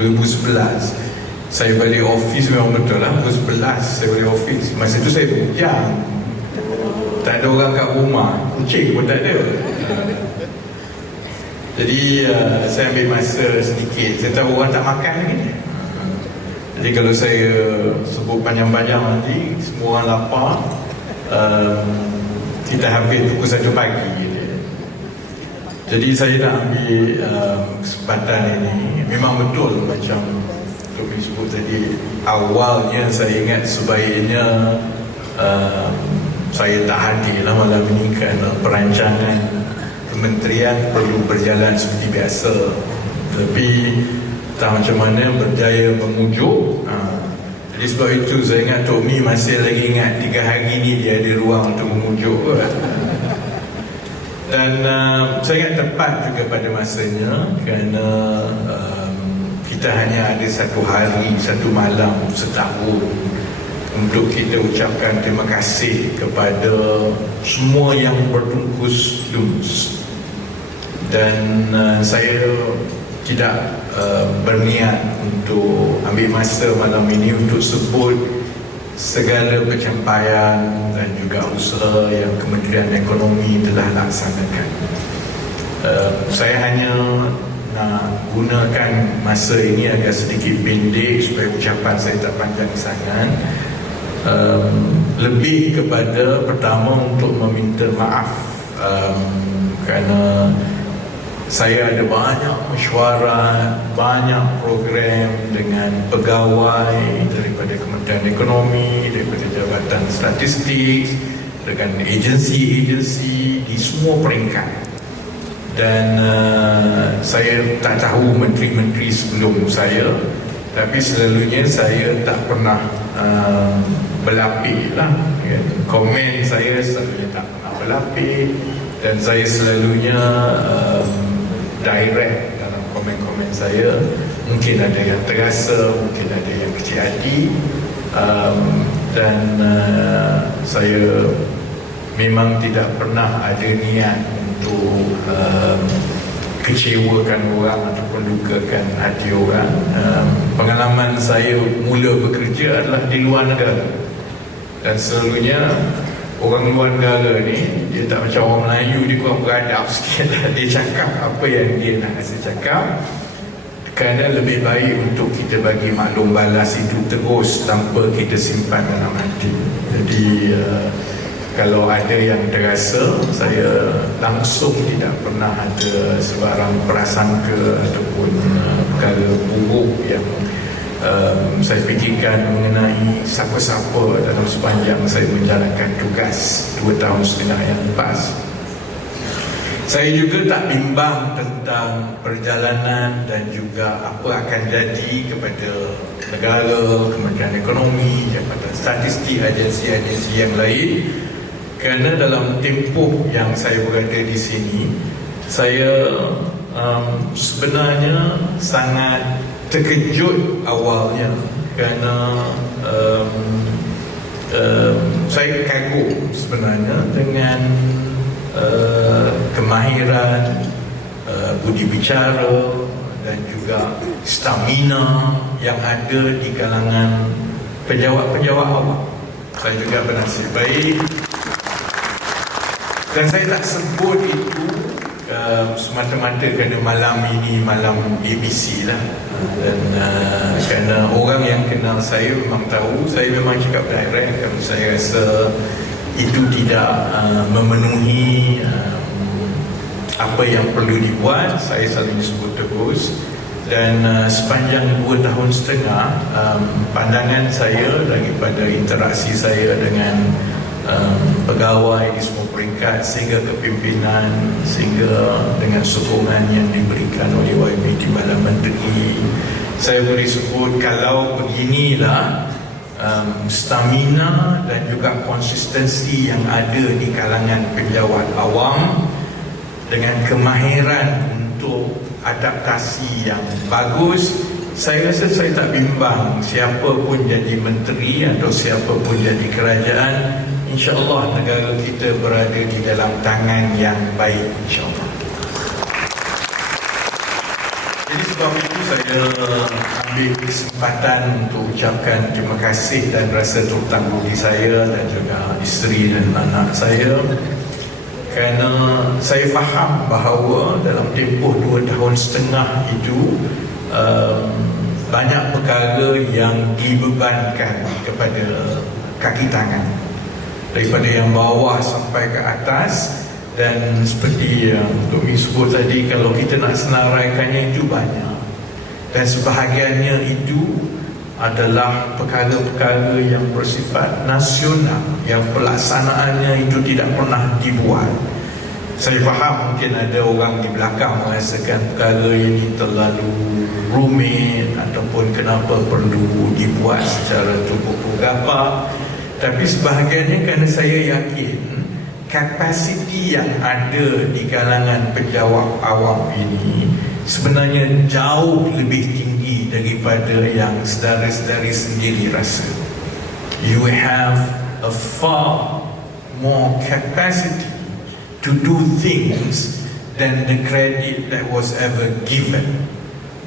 2011 saya balik office memang betul lah pukul 11 saya balik office masa tu saya bujang tak ada orang kat rumah. Kucing pun tak ada. Jadi uh, saya ambil masa sedikit. Saya tahu orang tak makan lagi. Jadi kalau saya sebut panjang-panjang nanti semua orang lapar uh, kita habis pukul 1 pagi jadi saya nak ambil uh, kesempatan ini memang betul macam Tomi sebut tadi. Awalnya saya ingat sebaiknya uh, saya tak hadir lah malam ini kerana perancangan kementerian perlu berjalan seperti biasa. Tapi tak macam mana berjaya mengujuk. Uh, jadi sebab itu saya ingat Tok Mi masih lagi ingat tiga hari ni dia ada ruang untuk mengujuk. Dan uh, saya ingat tepat juga pada masanya kerana uh, kita hanya ada satu hari, satu malam setahun untuk kita ucapkan terima kasih kepada semua yang bertungkus lumus dan uh, saya tidak uh, berniat untuk ambil masa malam ini untuk sebut segala pencapaian dan juga usaha yang Kementerian Ekonomi telah laksanakan. Uh, saya hanya nak gunakan masa ini agak sedikit pendek supaya ucapan saya tak panjang sangat. Um, lebih kepada pertama untuk meminta maaf um, kerana saya ada banyak mesyuarat banyak program dengan pegawai daripada Kementerian Ekonomi daripada Jabatan Statistik dengan agensi-agensi di semua peringkat dan uh, saya tak tahu menteri-menteri sebelum saya. Tapi selalunya saya tak pernah uh, berlapik lah. Ya. komen saya selalunya tak pernah berlapik dan saya selalunya uh, direct dalam komen-komen saya. Mungkin ada yang terasa mungkin ada yang kecil hati. Um, dan uh, saya memang tidak pernah ada niat untuk um, kecewakan orang ataupun lukakan hati orang. Um, pengalaman saya mula bekerja adalah di luar negara. Dan selalunya orang luar negara ni dia tak macam orang Melayu dia kurang beradab sikit lah. dia cakap apa yang dia nak rasa cakap. Kerana lebih baik untuk kita bagi maklum balas itu terus tanpa kita simpan dalam hati. Jadi uh, kalau ada yang terasa saya langsung tidak pernah ada sebarang prasangka ataupun uh, perkara buruk yang um, saya fikirkan mengenai siapa-siapa dalam sepanjang saya menjalankan tugas dua tahun setengah yang lepas. Saya juga tak bimbang tentang perjalanan dan juga apa akan jadi kepada negara, Kementerian Ekonomi, Jabatan Statistik, agensi-agensi yang lain kerana dalam tempoh yang saya berada di sini saya um, sebenarnya sangat terkejut awalnya. Kerana um, um, saya kagum sebenarnya dengan uh, kemahiran uh, budi bicara dan juga stamina yang ada di kalangan penjawat-penjawat awak. Saya juga bernasib baik dan saya tak sebut itu uh, semata-mata kerana malam ini malam ABC lah. Dan uh, kerana orang yang kenal saya memang tahu saya memang cakap direct kerana saya rasa itu tidak uh, memenuhi uh, apa yang perlu dibuat saya selalu sebut terus. Dan uh, sepanjang dua tahun setengah um, pandangan saya daripada interaksi saya dengan um, pegawai di semua peringkat sehingga kepimpinan sehingga dengan sokongan yang diberikan oleh YB di Malam Menteri. Saya boleh sebut kalau beginilah um, stamina dan juga konsistensi yang ada di kalangan penjawat awam dengan kemahiran untuk adaptasi yang bagus. Saya rasa saya tak bimbang siapa pun jadi menteri atau siapa pun jadi kerajaan InsyaAllah negara kita berada di dalam tangan yang baik InsyaAllah. Jadi sebab itu saya ambil kesempatan untuk ucapkan terima kasih dan rasa terutang budi saya dan juga isteri dan anak saya. Kerana saya faham bahawa dalam tempoh dua tahun setengah itu um, banyak perkara yang dibebankan kepada kaki tangan daripada yang bawah sampai ke atas dan seperti yang Tok sebut tadi kalau kita nak senaraikannya itu banyak. Dan sebahagiannya itu adalah perkara-perkara yang bersifat nasional yang pelaksanaannya itu tidak pernah dibuat. Saya faham mungkin ada orang di belakang merasakan perkara ini terlalu rumit ataupun kenapa perlu dibuat secara cukup berapa tapi sebahagiannya kerana saya yakin kapasiti yang ada di kalangan penjawab awam ini sebenarnya jauh lebih tinggi daripada yang sedara-sedari sendiri rasa. You have a far more capacity to do things than the credit that was ever given.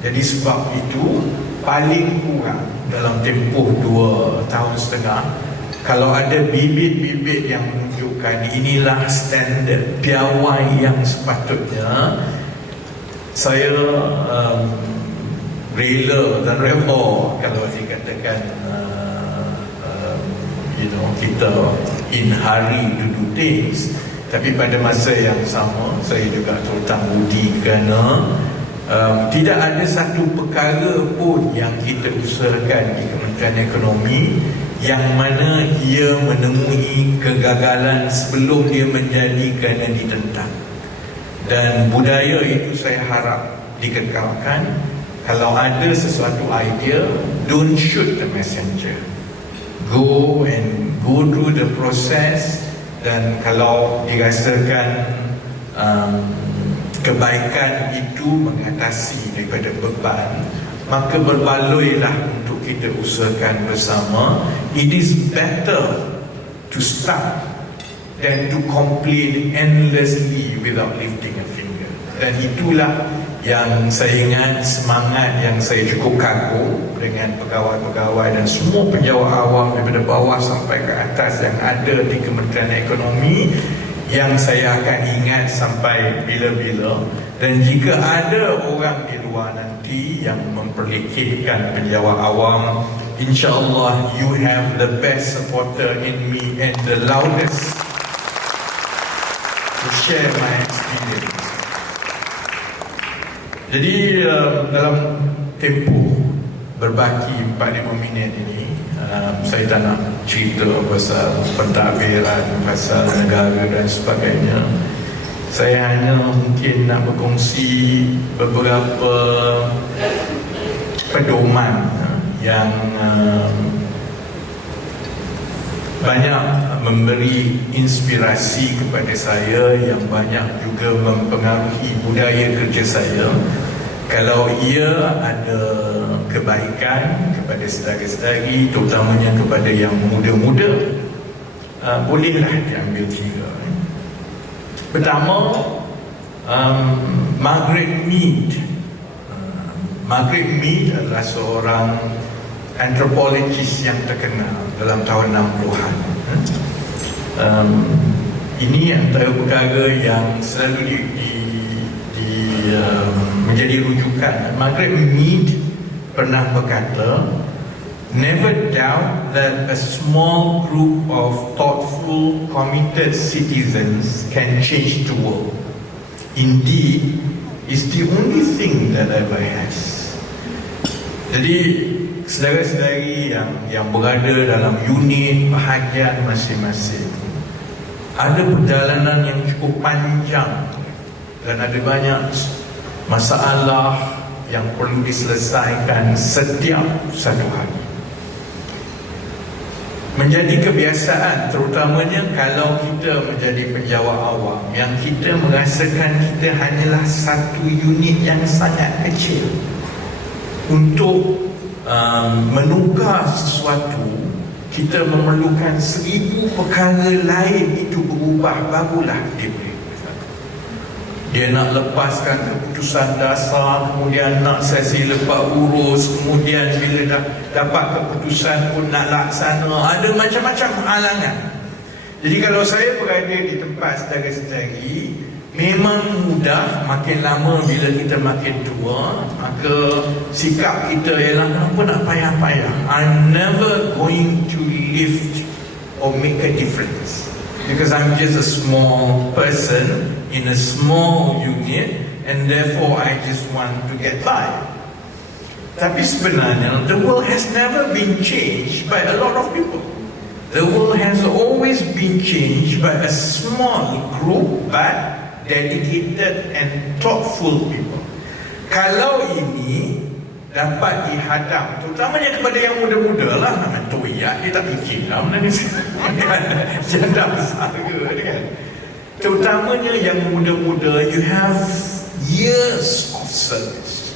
Jadi sebab itu paling kurang dalam tempoh dua tahun setengah kalau ada bibit-bibit yang menunjukkan inilah standard piawai yang sepatutnya saya um, rela dan rela kalau dikatakan uh, um, you know kita in hurry to do things tapi pada masa yang sama saya juga terutang budi kerana um, tidak ada satu perkara pun yang kita usahakan di Kementerian Ekonomi yang mana ia menemui kegagalan sebelum dia menjadi kerana ditentang. Dan budaya itu saya harap dikekalkan. Kalau ada sesuatu idea don't shoot the messenger. Go and go through the process. Dan kalau dirasakan um, kebaikan itu mengatasi daripada beban maka berbaloilah kita usahakan bersama it is better to start than to complain endlessly without lifting a finger. Dan itulah yang saya ingat semangat yang saya cukup kagum dengan pegawai-pegawai dan semua penjawat awam daripada bawah sampai ke atas yang ada di Kementerian Ekonomi yang saya akan ingat sampai bila-bila dan jika ada orang di luar nanti yang memperlekehkan penjawat awam insyaAllah you have the best supporter in me and the loudest to share my experience. Jadi uh, dalam tempoh berbaki 4-5 minit ini uh, saya tak nak cerita pasal pentadbiran, pasal negara dan sebagainya. Saya hanya mungkin nak berkongsi beberapa pedoman yang uh, banyak memberi inspirasi kepada saya yang banyak juga mempengaruhi budaya kerja saya. Kalau ia ada kebaikan kepada sedari-sedari terutamanya kepada yang muda-muda uh, bolehlah diambil kira pertama um, Margaret Mead uh, Margaret Mead adalah seorang antropologis yang terkenal dalam tahun 60-an. Um, ini antara perkara yang selalu di, di, di um, menjadi rujukan. Margaret Mead pernah berkata, Never doubt that a small group of thoughtful, committed citizens can change the world. Indeed, it's the only thing that ever has. Jadi, saudara-saudari yang yang berada dalam unit bahagian masing-masing ada perjalanan yang cukup panjang dan ada banyak masalah yang perlu diselesaikan setiap satu hari menjadi kebiasaan terutamanya kalau kita menjadi penjawat awam. Yang kita merasakan kita hanyalah satu unit yang sangat kecil. Untuk um, menukar sesuatu kita memerlukan seribu perkara lain itu berubah barulah dia dia nak lepaskan keputusan dasar kemudian nak sesi lepas urus kemudian bila dah dapat keputusan pun nak laksana. Ada macam-macam halangan. Jadi kalau saya berada di tempat saudara-saudari memang mudah makin lama bila kita makin tua maka sikap kita ialah kenapa nak payah-payah? I'm never going to lift or make a difference. Because I'm just a small person in a small unit and therefore I just want to get by. Tapi sebenarnya the world has never been changed by a lot of people. The world has always been changed by a small group but dedicated and thoughtful people. Kalau ini dapat dihadap terutamanya kepada yang muda-muda lah toyak dia tak fikir lah mana ni janda besar ke kan terutamanya yang muda-muda you have years of service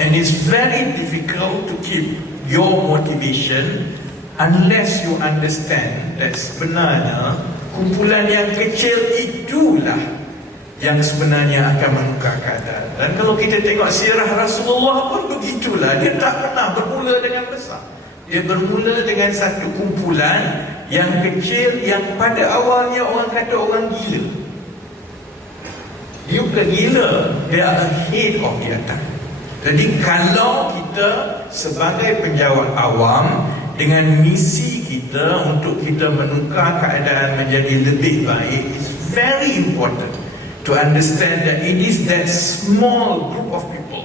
and it's very difficult to keep your motivation unless you understand that sebenarnya kumpulan yang kecil itulah yang sebenarnya akan mengubah keadaan. Dan kalau kita tengok sirah Rasulullah pun begitulah. Dia tak pernah bermula dengan besar. Dia bermula dengan satu kumpulan yang kecil yang pada awalnya orang kata orang gila. You gila, dia are ahead of the attack. Jadi kalau kita sebagai penjawat awam dengan misi kita untuk kita menukar keadaan menjadi lebih baik, it's very important to understand that it is that small group of people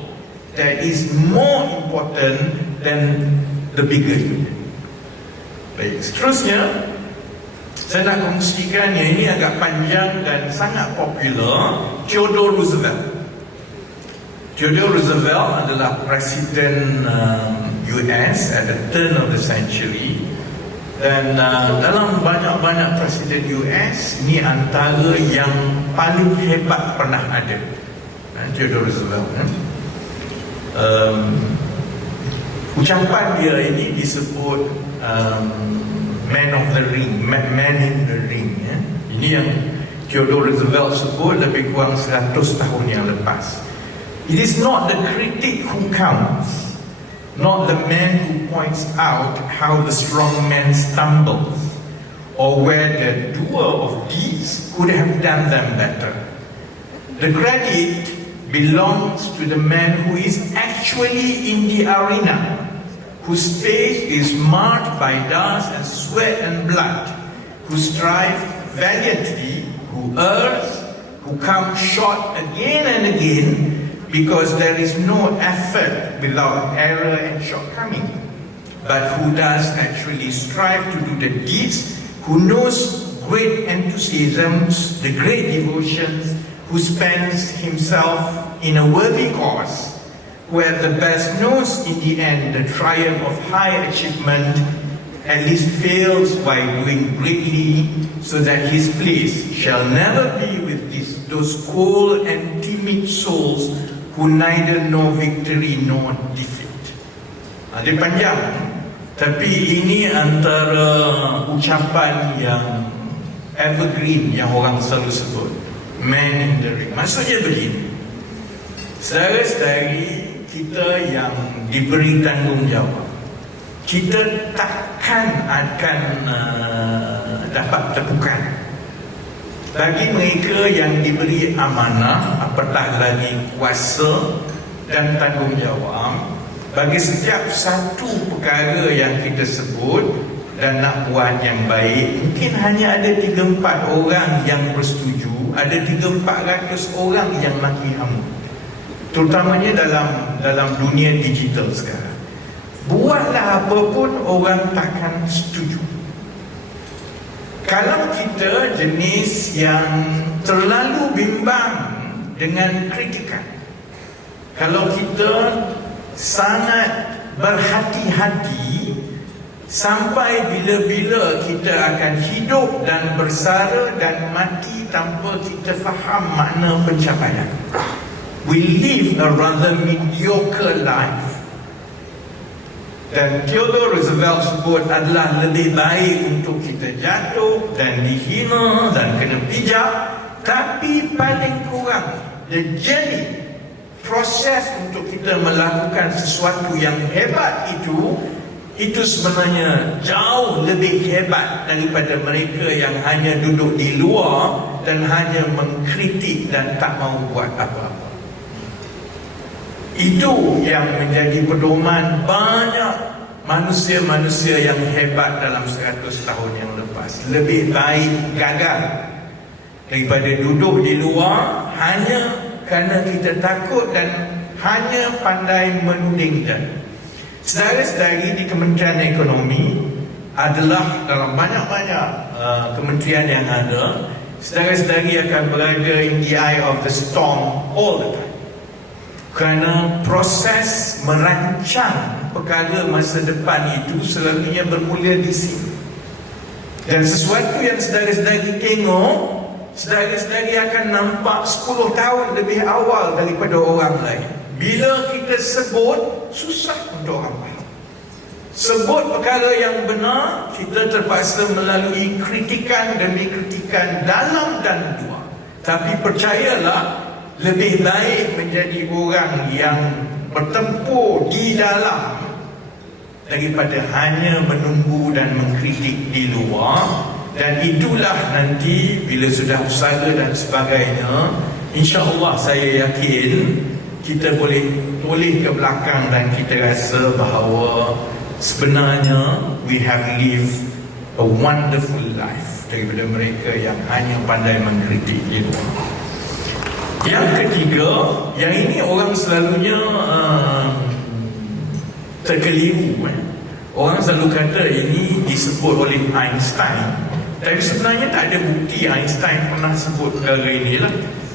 that is more important than the bigger unit. Baik, seterusnya saya nak kongsikan yang ini agak panjang dan sangat popular Theodore Roosevelt. Theodore Roosevelt adalah Presiden um, US at the turn of the century dan uh, dalam banyak-banyak presiden US ini antara yang paling hebat pernah ada uh, Theodore Roosevelt eh? um, ucapan dia ini disebut um, man of the ring man, in the ring eh? ini yang Theodore Roosevelt sebut lebih kurang 100 tahun yang lepas it is not the critic who counts not the man who points out how the strong man stumbles, or where the doer of deeds could have done them better. The credit belongs to the man who is actually in the arena, whose face is marked by dust and sweat and blood, who strives valiantly, who errs, who comes short again and again, because there is no effort without error and shortcoming, but who does actually strive to do the deeds, who knows great enthusiasms, the great devotions, who spends himself in a worthy cause, where the best knows in the end the triumph of high achievement, at least fails by doing greatly, so that his place shall never be with these, those cold and timid souls who neither know victory nor defeat. Ada panjang, tapi ini antara ucapan yang evergreen yang orang selalu sebut. Man in the ring. Maksudnya begini. Saudara-saudari kita yang diberi tanggungjawab, kita takkan akan uh, dapat terbuka. Bagi mereka yang diberi amanah apatah lagi kuasa dan tanggungjawab bagi setiap satu perkara yang kita sebut dan nak buat yang baik mungkin hanya ada 3-4 orang yang bersetuju ada 3-400 orang yang maki hamu terutamanya dalam dalam dunia digital sekarang. Buatlah apa pun orang takkan setuju. Kalau kita jenis yang terlalu bimbang dengan kritikan kalau kita sangat berhati-hati sampai bila-bila kita akan hidup dan bersara dan mati tanpa kita faham makna pencapaian we live a rather mediocre life dan Theodore Roosevelt sebut adalah lebih baik untuk kita jatuh dan dihina dan kena pijak Tapi paling kurang the journey proses untuk kita melakukan sesuatu yang hebat itu itu sebenarnya jauh lebih hebat daripada mereka yang hanya duduk di luar dan hanya mengkritik dan tak mau buat apa-apa. Itu yang menjadi pedoman banyak manusia-manusia yang hebat dalam 100 tahun yang lepas. Lebih baik gagal daripada duduk di luar hanya kerana kita takut dan hanya pandai menuding Saudara-saudari di Kementerian Ekonomi adalah dalam banyak-banyak uh, kementerian yang ada, saudara-saudari akan berada in the eye of the storm all the time kerana proses merancang perkara masa depan itu selalunya bermula di sini. Dan sesuatu yang saudara-saudari tengok saudara-saudari akan nampak 10 tahun lebih awal daripada orang lain. Bila kita sebut susah untuk orang faham. Sebut perkara yang benar kita terpaksa melalui kritikan demi kritikan dalam dan luar. Tapi percayalah lebih baik menjadi orang yang bertempur di dalam daripada hanya menunggu dan mengkritik di luar dan itulah nanti bila sudah usaha dan sebagainya insya-Allah saya yakin kita boleh toleh ke belakang dan kita rasa bahawa sebenarnya we have lived a wonderful life daripada mereka yang hanya pandai mengkritik di luar. Yang ketiga, yang ini orang selalunya uh, terkeliru. Eh. Orang selalu kata ini disebut oleh Einstein. Tapi sebenarnya tak ada bukti Einstein pernah sebut perkara ini lah.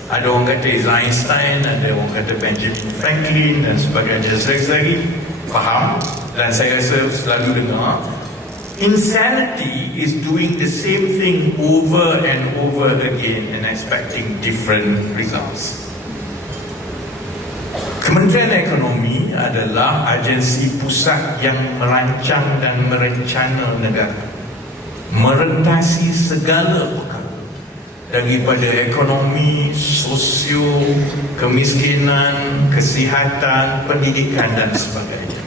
Ada orang kata Einstein, ada orang kata Benjamin Franklin dan sebagainya. Saya sendiri faham dan saya rasa selalu dengar Insanity is doing the same thing over and over again and expecting different results. Kementerian Ekonomi adalah agensi pusat yang merancang dan merencana negara. Merentasi segala perkara. Daripada ekonomi, sosio, kemiskinan, kesihatan, pendidikan dan sebagainya.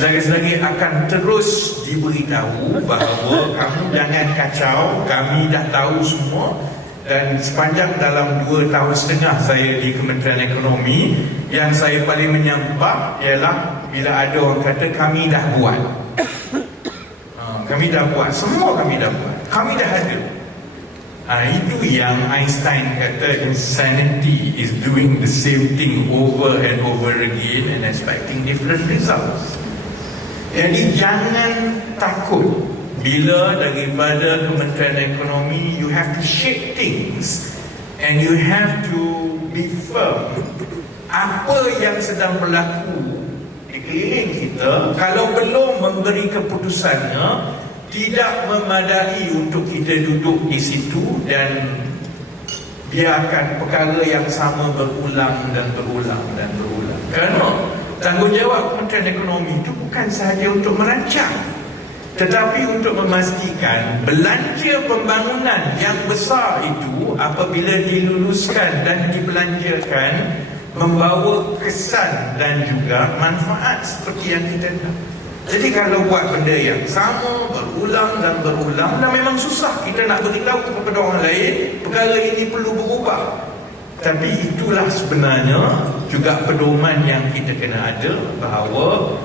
Saudara-saudari akan terus diberitahu bahawa kamu jangan kacau, kami dah tahu semua. Dan sepanjang dalam dua tahun setengah saya di Kementerian Ekonomi yang saya paling menyambah ialah bila ada orang kata kami dah buat. Ha, kami dah buat, semua kami dah buat. Kami dah ada. Ha, itu yang Einstein kata insanity is doing the same thing over and over again and expecting different results jadi jangan takut bila daripada Kementerian Ekonomi you have to shape things and you have to be firm. Apa yang sedang berlaku di keliling kita kalau belum memberi keputusannya tidak memadai untuk kita duduk di situ dan biarkan perkara yang sama berulang dan berulang dan berulang. Kerana tanggungjawab Kementerian Ekonomi itu bukan sahaja untuk merancang tetapi untuk memastikan belanja pembangunan yang besar itu apabila diluluskan dan dibelanjakan membawa kesan dan juga manfaat seperti yang kita nak. Jadi kalau buat benda yang sama berulang dan berulang dan memang susah kita nak beritahu kepada orang lain perkara ini perlu berubah tapi itulah sebenarnya juga pedoman yang kita kena ada bahawa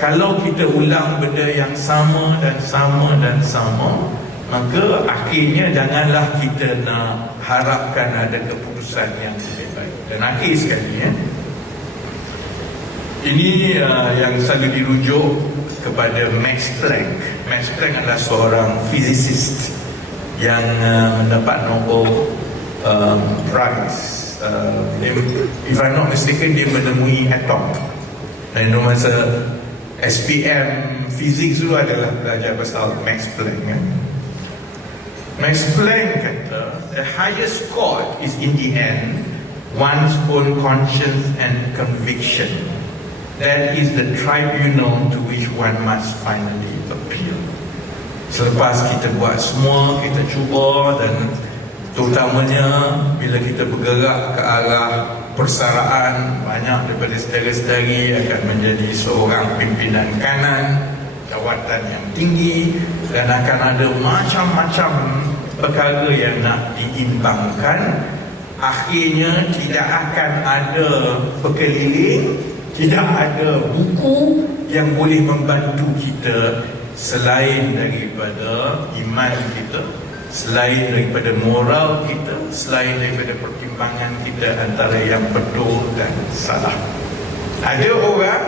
kalau kita ulang benda yang sama dan sama dan sama maka akhirnya janganlah kita nak harapkan ada keputusan yang lebih baik. Dan akhir sekali ya ini uh, yang selalu dirujuk kepada Max Planck. Max Planck adalah seorang physicist yang uh, mendapat Nobel um, Prize. Uh, if I'm not mistaken dia menemui atom. Dan masa SPM fizik tu adalah belajar pasal Max Planck kan? Max Planck kata the highest court is in the end one's own conscience and conviction that is the tribunal to which one must finally appeal selepas kita buat semua kita cuba dan terutamanya bila kita bergerak ke arah persaraan banyak daripada saudara-saudari akan menjadi seorang pimpinan kanan jawatan yang tinggi dan akan ada macam-macam perkara yang nak diimbangkan. Akhirnya tidak akan ada pekeliling tidak ada buku yang boleh membantu kita selain daripada iman kita selain daripada moral kita selain daripada pertimbangan kita antara yang betul dan salah. Ada orang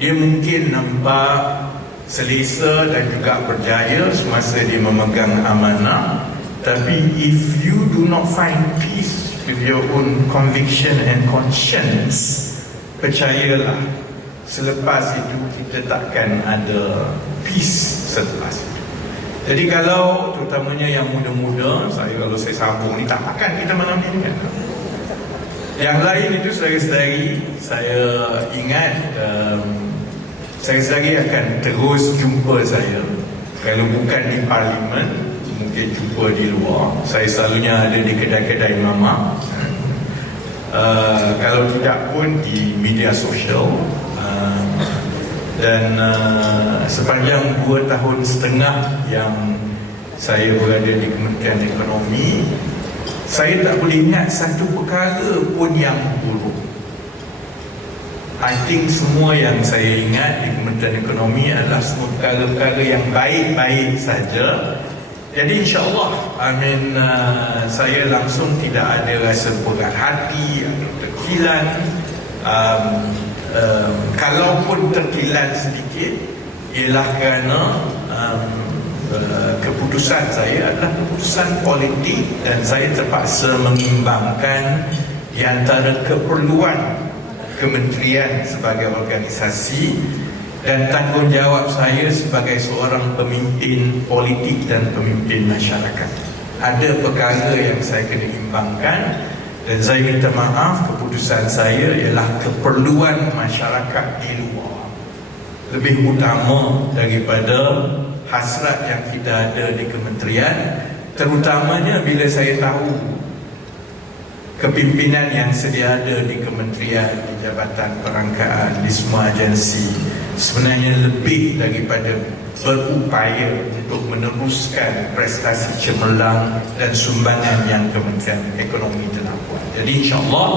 dia mungkin nampak selesa dan juga berjaya semasa dia memegang amanah tapi if you do not find peace with your own conviction and conscience percayalah selepas itu kita takkan ada peace selepas itu jadi kalau terutamanya yang muda-muda saya kalau saya sambung ni tak akan kita menambilkan yang lain itu saudara-saudari saya ingat um, lagi akan terus jumpa saya. Kalau bukan di parlimen mungkin jumpa di luar. Saya selalunya ada di kedai-kedai mama. Uh, kalau tidak pun di media sosial. Uh, dan uh, sepanjang dua tahun setengah yang saya berada di Kementerian Ekonomi saya tak boleh ingat satu perkara pun yang buruk I think semua yang saya ingat di Kementerian Ekonomi adalah semua perkara-perkara yang baik-baik saja. Jadi insyaAllah, I mean, uh, saya langsung tidak ada rasa berat hati atau terkilan. Um, um, kalaupun terkilan sedikit, ialah kerana um, uh, keputusan saya adalah keputusan politik dan saya terpaksa mengimbangkan di antara keperluan kementerian sebagai organisasi dan tanggungjawab saya sebagai seorang pemimpin politik dan pemimpin masyarakat. Ada perkara yang saya kena imbangkan dan saya minta maaf keputusan saya ialah keperluan masyarakat di luar lebih utama daripada hasrat yang kita ada di kementerian terutamanya bila saya tahu kepimpinan yang sedia ada di kementerian, di jabatan perangkaan, di semua agensi sebenarnya lebih daripada berupaya untuk meneruskan prestasi cemerlang dan sumbangan yang Kementerian Ekonomi telah buat. Jadi insyaAllah,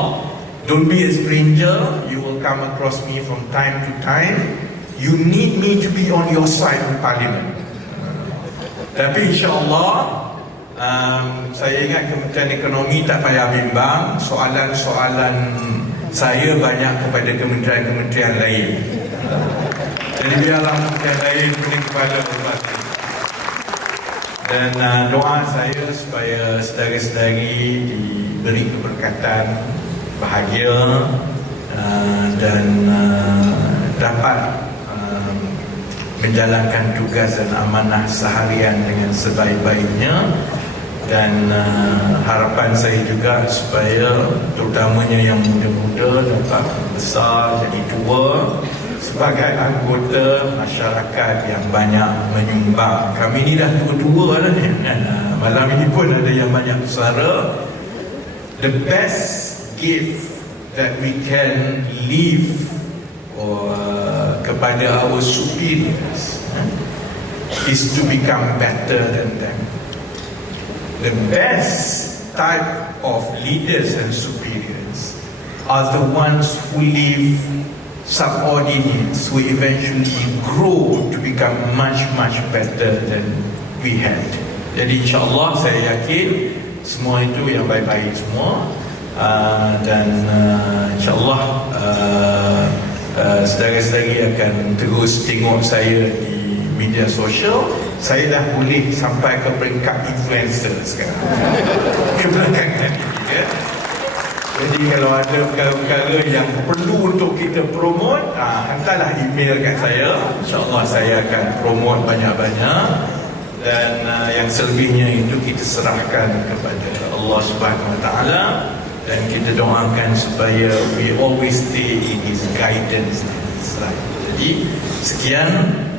don't be a stranger, you will come across me from time to time. You need me to be on your side in parliament. Tapi insyaAllah, um, saya ingat Kementerian Ekonomi tak payah bimbang. Soalan-soalan saya banyak kepada kementerian-kementerian lain. Jadi biarlah kementerian lain pening kepada berbagi dan uh, doa saya supaya saudara-saudari diberi keberkatan bahagia uh, dan uh, dapat menjalankan tugas dan amanah seharian dengan sebaik-baiknya. Dan uh, harapan saya juga supaya terutamanya yang muda-muda dapat besar jadi tua sebagai anggota masyarakat yang banyak menyumbang. Kami ni dah tua-tua lah ni. Kan? Malam ini pun ada yang banyak bersara. The best gift that we can leave or uh, kepada our superiors uh, is to become better than them the best type of leaders and superiors are the ones who leave subordinates who eventually grow to become much much better than we had. Jadi insyaAllah saya yakin semua itu yang baik-baik semua uh, dan uh, insyaAllah uh, uh, sedari-sedari akan terus tengok saya di media sosial. Saya dah boleh sampai ke peringkat influencer sekarang. Kebelakangan ini ya. jadi kalau ada perkara-perkara yang perlu untuk kita promote ah, hantarlah email kat saya. insyaAllah saya akan promote banyak-banyak. Dan uh, yang selebihnya itu kita serahkan kepada Allah Subhanahu Wa Taala dan kita doakan supaya we always stay in His guidance light. Jadi sekian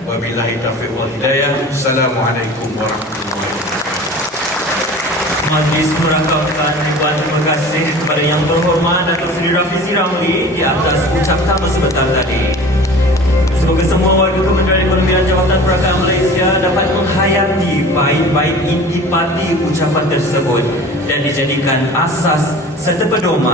Wabillahi taufiq wal hidayah. Assalamualaikum warahmatullahi wabarakatuh. Majlis merakamkan ribuan terima kasih kepada Yang Berhormat Datuk Seri Rafizi Ramli di atas ucapan sebentar tadi. Semoga semua warga Kementerian Ekonomi dan Jabatan Perakaan Malaysia dapat menghayati baik-baik intipati ucapan tersebut dan dijadikan asas serta pedoman